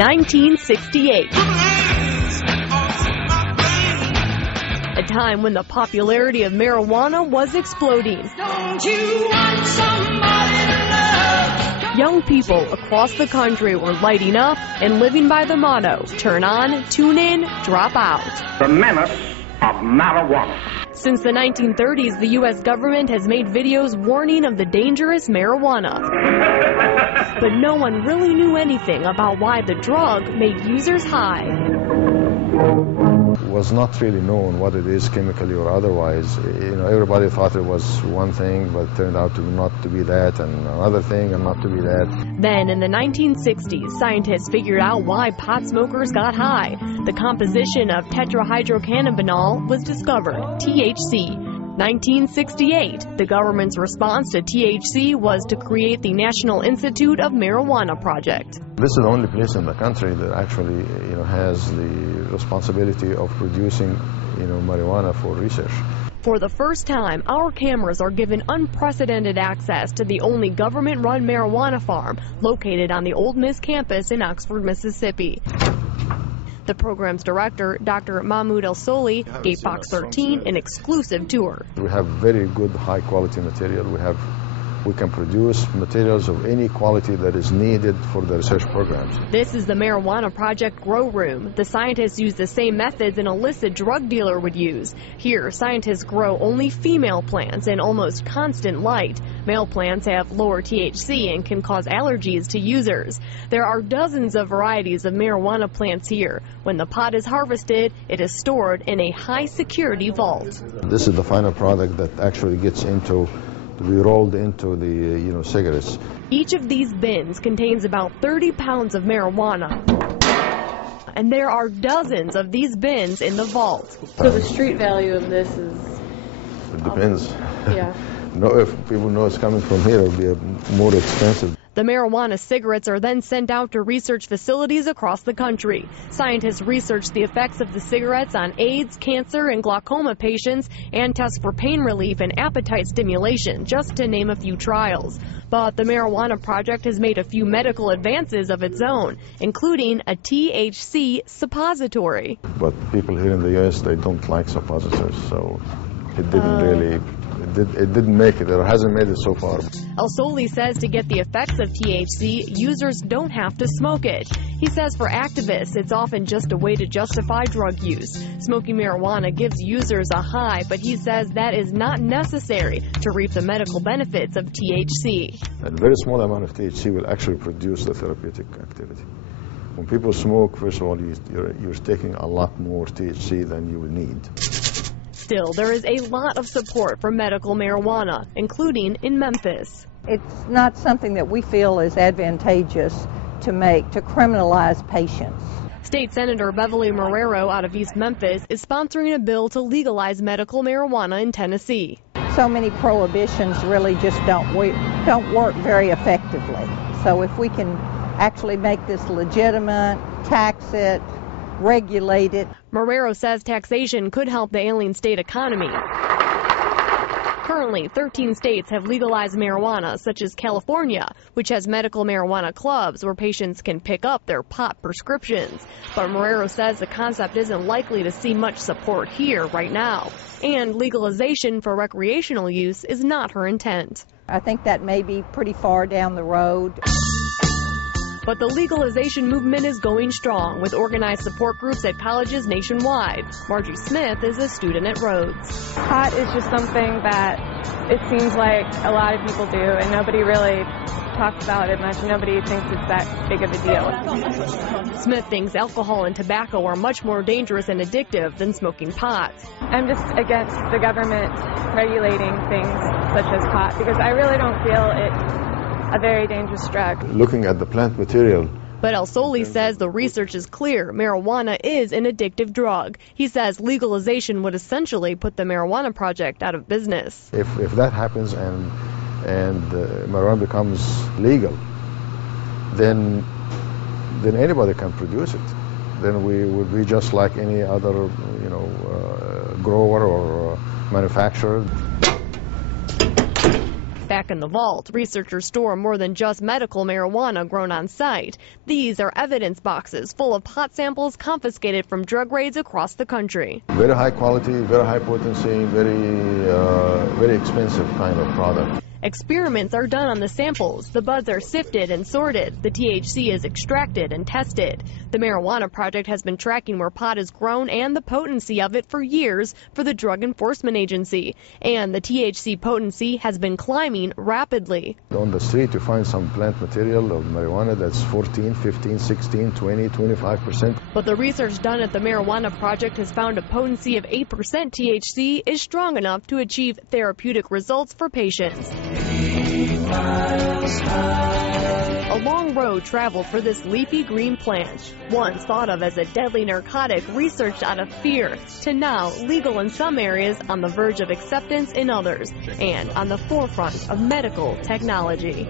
1968. A time when the popularity of marijuana was exploding. Don't you want somebody to love? Young people across the country were lighting up and living by the motto, turn on, tune in, drop out. The menace of marijuana. Since the 1930s, the U.S. government has made videos warning of the dangerous marijuana. But no one really knew anything about why the drug made users high. It was not really known what it is chemically or otherwise. Everybody thought it was one thing, but it turned out to not to be that, and another thing and not to be that. Then in the 1960s, scientists figured out why pot smokers got high. The composition of tetrahydrocannabinol was discovered, THC. 1968, the government's response to THC was to create the National Institute of Marijuana Project. This is the only place in the country that actually, has the responsibility of producing, marijuana for research. For the first time, our cameras are given unprecedented access to the only government-run marijuana farm located on the Ole Miss campus in Oxford, Mississippi. The program's director, Dr. Mahmoud El-Soli, gave Fox 13 an exclusive tour. We have very good, high-quality material. We can produce materials of any quality that is needed for the research programs. This is the Marijuana Project Grow Room. The scientists use the same methods an illicit drug dealer would use. Here, scientists grow only female plants in almost constant light. Male plants have lower THC and can cause allergies to users. There are dozens of varieties of marijuana plants here. When the pot is harvested, it is stored in a high-security vault. This is the final product that actually gets to be rolled into the cigarettes. Each of these bins contains about 30 pounds of marijuana. And there are dozens of these bins in the vault. So the street value of this is? It depends. Yeah. If people know it's coming from here, it'll be more expensive. The marijuana cigarettes are then sent out to research facilities across the country. Scientists research the effects of the cigarettes on AIDS, cancer, and glaucoma patients and test for pain relief and appetite stimulation, just to name a few trials. But the Marijuana Project has made a few medical advances of its own, including a THC suppository. But people here in the U.S., they don't like suppositories, so it didn't really... It didn't make it, or hasn't made it so far. El-Soli says to get the effects of THC, users don't have to smoke it. He says for activists, it's often just a way to justify drug use. Smoking marijuana gives users a high, but he says that is not necessary to reap the medical benefits of THC. A very small amount of THC will actually produce the therapeutic activity. When people smoke, first of all, you're taking a lot more THC than you will need. Still, there is a lot of support for medical marijuana, including in Memphis. It's not something that we feel is advantageous to criminalize patients. State Senator Beverly Marrero out of East Memphis is sponsoring a bill to legalize medical marijuana in Tennessee. So many prohibitions really just don't work very effectively. So if we can actually make this legitimate, tax it, regulate it. Marrero says taxation could help the ailing state economy. Currently, 13 states have legalized marijuana, such as California, which has medical marijuana clubs where patients can pick up their pot prescriptions. But Marrero says the concept isn't likely to see much support here right now. And legalization for recreational use is not her intent. I think that may be pretty far down the road. But the legalization movement is going strong, with organized support groups at colleges nationwide. Margie Smith is a student at Rhodes. Pot is just something that it seems like a lot of people do, and nobody really talks about it much. Nobody thinks it's that big of a deal. Smith thinks alcohol and tobacco are much more dangerous and addictive than smoking pot. I'm just against the government regulating things such as pot, because I really don't feel it a very dangerous drug. Looking at the plant material. But El-Soli says the research is clear. Marijuana is an addictive drug. He says legalization would essentially put the Marijuana Project out of business. If that happens and marijuana becomes legal, then anybody can produce it. Then we would be just like any other, grower or manufacturer. Back back in the vault, researchers store more than just medical marijuana grown on site. These are evidence boxes full of pot samples confiscated from drug raids across the country. Very high quality, very high potency, very expensive kind of product. Experiments are done on the samples. The buds are sifted and sorted. The THC is extracted and tested. The Marijuana Project has been tracking where pot is grown and the potency of it for years for the Drug Enforcement Agency. And the THC potency has been climbing rapidly. On the street, you find some plant material of marijuana that's 14, 15, 16, 20, 25%. But the research done at the Marijuana Project has found a potency of 8% THC is strong enough to achieve therapeutic results for patients. A long road traveled for this leafy green plant, once thought of as a deadly narcotic researched out of fear, to now legal in some areas, on the verge of acceptance in others, and on the forefront of medical technology.